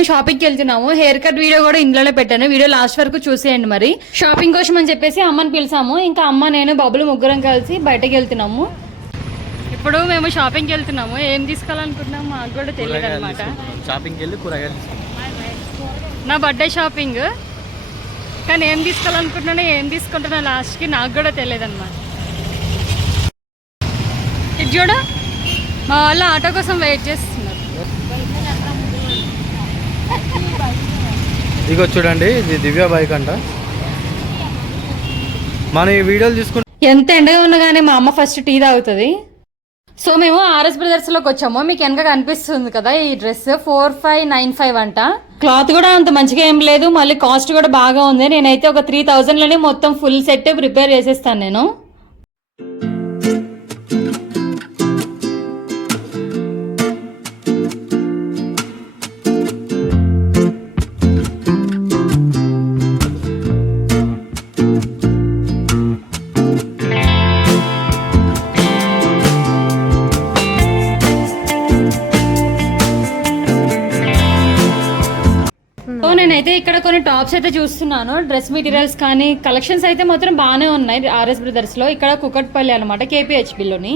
మేము షాపింగ్కి వెళ్తున్నాము. హెయిర్ కట్ వీడియో కూడా ఇంట్లోనే పెట్టాను, వీడియో లాస్ట్ వరకు చూసేయండి. మరి షాపింగ్ కోసం అని చెప్పేసి అమ్మని పిలిచాము. ఇంకా అమ్మ నేను బబ్బులు ముగ్గురం కలిసి బయటకు వెళ్తున్నాము. ఇప్పుడు మేము షాపింగ్కి వెళ్తున్నాము. ఏం తీసుకోవాలనుకుంటున్నాము మాకు కూడా తెలియదు అనమాట. నా బర్త్డే షాపింగ్, కానీ ఏం తీసుకోవాలనుకుంటున్నానో ఏం తీసుకుంటున్నా లాస్ట్కి నాకు కూడా తెలియదు అనమాట. ఇది చూడ మా వాళ్ళు ఆటో కోసం వెయిట్ చేస్తున్నారు. ఇగో చూడండి, ఇది దివ్య బైక్ అంట. మనం ఈ వీడియోలు తీసుకుంటే ఎంత ఎండగా ఉన్నా కానీ మా అమ్మ ఫస్ట్ టీ తాగుతుంది. సో మేము ఆర్ఎస్ బ్రదర్స్ లోకి వచ్చాము. మీకు వెనక కనిపిస్తుంది కదా ఈ డ్రెస్ 4595 అంట. క్లాత్ కూడా అంత మంచిగా ఏం లేదు, మళ్ళీ కాస్ట్ కూడా బాగా ఉంది. నేనైతే ఒక 3000 లోనే మొత్తం ఫుల్ సెట్ ప్రిపేర్ చేసేస్తాను నేను. నేనైతే ఇక్కడ కొన్ని టాప్స్ అయితే చూస్తున్నాను. డ్రెస్ మెటీరియల్స్ కానీ కలెక్షన్స్ అయితే మాత్రం బాగానే ఉన్నాయి ఆర్ఎస్ బ్రదర్స్ లో. ఇక్కడ కుకట్పల్లి అనమాట, కేపీహెచ్బిలోని.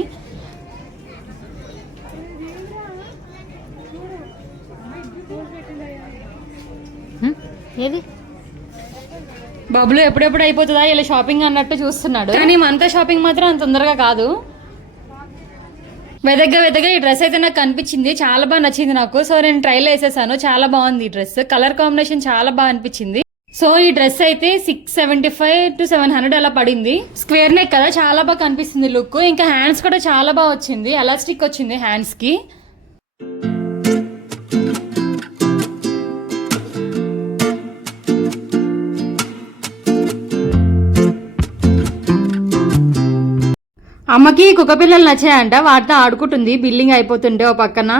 బబ్బులు ఎప్పుడెప్పుడు అయిపోతుందా ఇలా షాపింగ్ అన్నట్టు చూస్తున్నాడు, కానీ మనతో షాపింగ్ మాత్రం అంత తొందరగా కాదు. వెదగ్గా ఈ డ్రెస్ అయితే నాకు కనిపించింది, చాలా బాగా నచ్చింది నాకు. సో నేను ట్రైల్ వేసేసాను, చాలా బాగుంది ఈ డ్రెస్. కలర్ కాంబినేషన్ చాలా బాగా అనిపించింది. సో ఈ డ్రెస్ అయితే 675 to 700 అలా పడింది. స్క్వేర్ నెక్ కదా, చాలా బాగా కనిపిస్తుంది లుక్. ఇంకా హ్యాండ్స్ కూడా చాలా బాగా వచ్చింది, ఎలాస్టిక్ వచ్చింది హ్యాండ్స్ కి. అమ్మకి కుక్క పిల్లలు నచ్చాయంట, వాటితో ఆడుకుంటుంది బిల్లింగ్ అయిపోతుంటే ఓ పక్కన.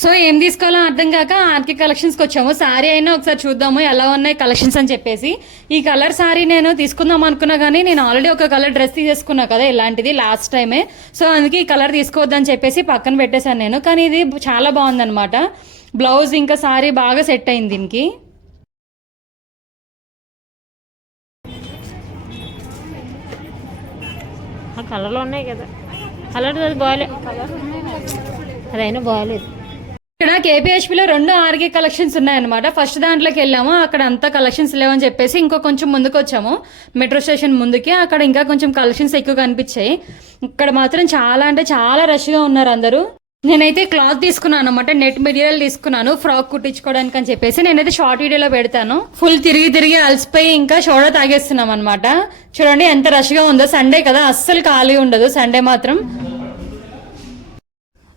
సో ఏం తీసుకోవాలో అర్థం కాక ఆర్కే కలెక్షన్స్కి వచ్చాము. సారీ అయినా ఒకసారి చూద్దాము ఎలా ఉన్నాయి కలెక్షన్స్ అని చెప్పేసి. ఈ కలర్ సారీ నేను తీసుకుందాం అనుకున్నా, కానీ నేను ఆల్రెడీ ఒక కలర్ డ్రెస్ తీసేసుకున్నా కదా ఇలాంటిది లాస్ట్ టైమే. సో అందుకే ఈ కలర్ తీసుకోవద్దని చెప్పేసి పక్కన పెట్టేశాను నేను. కానీ ఇది చాలా బాగుందన్నమాట. బ్లౌజ్ ఇంకా సారీ బాగా సెట్ అయింది దీనికి. కలర్లో ఉన్నాయి కదా, కలర్ బాగాలే, అదైనా బాగాలేదు. ఇక్కడ కేపీహెచ్బిలో 2 ఆర్కే కలెక్షన్స్ ఉన్నాయన్నమాట. ఫస్ట్ దాంట్లోకి వెళ్ళాము, అక్కడ అంతా కలెక్షన్స్ లేవని చెప్పేసి ఇంకో కొంచెం ముందుకు వచ్చాము, మెట్రో స్టేషన్ ముందుకి. అక్కడ ఇంకా కొంచెం కలెక్షన్స్ ఎక్కువ కనిపించాయి. ఇక్కడ మాత్రం చాలా అంటే చాలా రష్గా ఉన్నారు అందరూ. నేనైతే క్లాత్ తీసుకున్నాను అనమాట, నెట్ మెటీరియల్ తీసుకున్నాను ఫ్రాక్ కుట్టించుకోవడానికి అని చెప్పేసి. నేనైతే షార్ట్ వీడియోలో పెడతాను. ఫుల్ తిరిగి అలసిపోయి ఇంకా షోడా తాగేస్తున్నాం అనమాట. చూడండి ఎంత రష్గా ఉందో. సండే కదా, అస్సలు ఖాళీ ఉండదు సండే మాత్రం.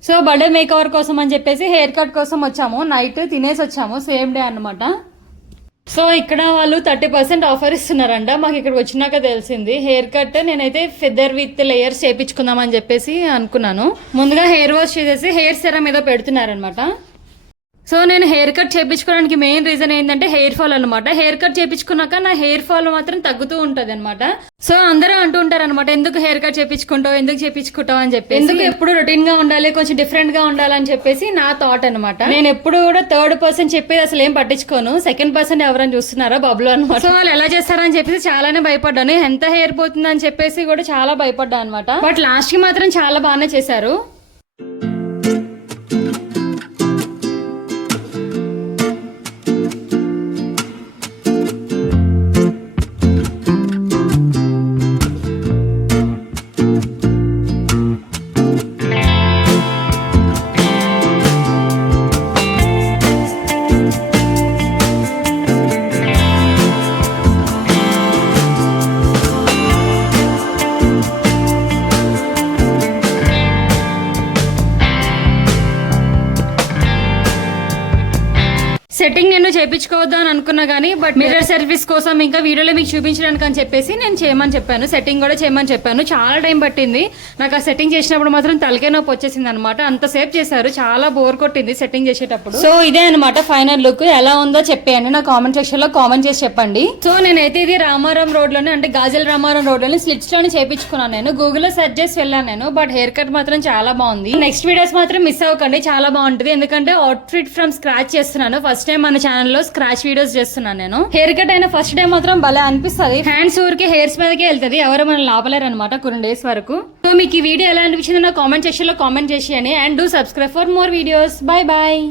సో బర్త్డే మేక్ ఓవర్ కోసం అని చెప్పేసి హెయిర్ కట్ కోసం వచ్చాము. నైట్ తినేసి వచ్చాము, సేమ్ డే అనమాట. సో ఇక్కడ వాళ్ళు 30% ఆఫర్ ఇస్తున్నారంట. మాకు ఇక్కడికి వచ్చినాక తెలిసింది. హెయిర్ కట్ నేనైతే ఫెదర్ విత్ లేయర్స్ చేయించుకుందాం అని చెప్పేసి అనుకున్నాను. ముందుగా హెయిర్ వాష్ చేసేసి హెయిర్ సెరమ్ ఏదో పెడుతున్నారనమాట. సో నేను హెయిర్ కట్ చేయించుకోవడానికి మెయిన్ రీజన్ ఏంటంటే హెయిర్ ఫాల్ అనమాట. హెయిర్ కట్ చేయించుకున్నాక నా హెయిర్ ఫాల్ మాత్రం తగ్గుతూ ఉంటది అనమాట. సో అందరూ అంటూ ఉంటారు అనమాట, ఎందుకు హెయిర్ కట్ చేయించుకుంటావు, ఎందుకు చేయించుకుంటావు అని చెప్పేసి. ఎందుకు ఎప్పుడు రొటీన్ గా ఉండాలి, కొంచెం డిఫరెంట్ గా ఉండాలని చెప్పేసి నా థాట్ అనమాట. నేను ఎప్పుడు కూడా థర్డ్ పర్సన్ చెప్పేది అసలు ఏం పట్టించుకోను. సెకండ్ పర్సన్ ఎవరైనా చూస్తున్నారా బబ్లు అనమాట. సో వాళ్ళు ఎలా చేస్తారని చెప్పేసి చాలానే భయపడ్డాను. ఎంత హెయిర్ పోతుందని చెప్పేసి కూడా చాలా భయపడ్డా అనమాట. బట్ లాస్ట్ కి మాత్రం చాలా బాగానే చేశారు. సెట్టింగ్ నేను చేయించుకోవద్దు అని అనుకున్నా కానీ బట్ మిర్రర్ సర్వీస్ కోసం ఇంకా వీడియోలో మీకు చూపించడానికి అని చెప్పేసి నేను చేయమని చెప్పాను, సెట్టింగ్ కూడా చేయమని చెప్పాను. చాలా టైం పట్టింది నాకు ఆ సెట్టింగ్ చేసినప్పుడు మాత్రం తలకే నొప్పి వచ్చేసింది అనమాట. అంతసేపు చేశారు, చాలా బోర్ కొట్టింది సెట్టింగ్ చేసేటప్పుడు. సో ఇదే అనమాట ఫైనల్ లుక్. ఎలా ఉందో చెప్పేయండి నా కామెంట్ సెక్షన్ లో కామెంట్ చేసి చెప్పండి. సో నేనైతే ఇది రామారం రోడ్ లోనే అంటే గాజల్ రామారం రోడ్ లోనే స్లిట్స్ లోనే చేయించుకున్నాను. నేను గూగుల్ లో సెర్చ్ చేసి వెళ్ళాను నేను, బట్ హెయిర్ కట్ మాత్రం చాలా బాగుంది. నెక్స్ట్ వీడియోస్ మాత్రం మిస్ అవ్వకండి, చాలా బాగుంటుంది. ఎందుకంటే అవుట్ఫిట్ ఫ్రమ్ స్క్రాచ్ చేస్తున్నాను, ఫస్ట్ టైం మన ఛానల్లో స్క్రాచ్ వీడియోస్ చేస్తున్నాను నేను. హెయిర్ కట్ అయిన ఫస్ట్ డే మాత్రం భలే అనిపిస్తుంది. హ్యాండ్స్ ఊరికి హెయిర్స్ మీదకే వెళ్తుంది, ఎవరు మనం లాపలేరు అనమాట కొన్ని డేస్ వరకు. సో మీకు ఈ వీడియో ఎలా అనిపించిందో నా కామెంట్ సెక్షన్ లో కామెంట్ చేసేయండి. And do subscribe for more videos. Bye bye.